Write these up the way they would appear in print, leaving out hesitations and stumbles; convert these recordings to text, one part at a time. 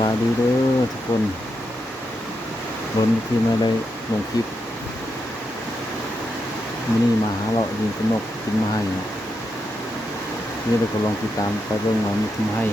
วัสดีเด้อทุกคนบนที่มาได้ลงคลิปมื้อนี้มาหาเราะดินกระนกกินมาให้นี่เราก็ลองติดตามไปเบิ่งว่ามีกินมาให้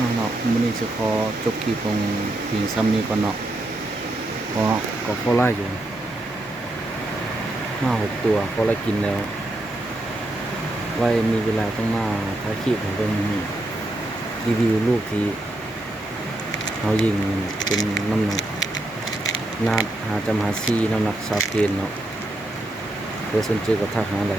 อ้าวเนาะมื้อนี้จะขอจบคลิปลงเพียงซ้ำนี้ก่อนเนาะเพราะก็เขาไล่อยู่5-6 ตัวเขาไล่กินแล้วไว้มีเวลาต้องมาถ่ายคลิปให้เบิ่งรีวิวลูกที่เขายิงเป็นน้ำหนักนาดหาจำหาซีน้ำหนัก20 เกนเนาะเพื่อสนใจก็ทักหาได้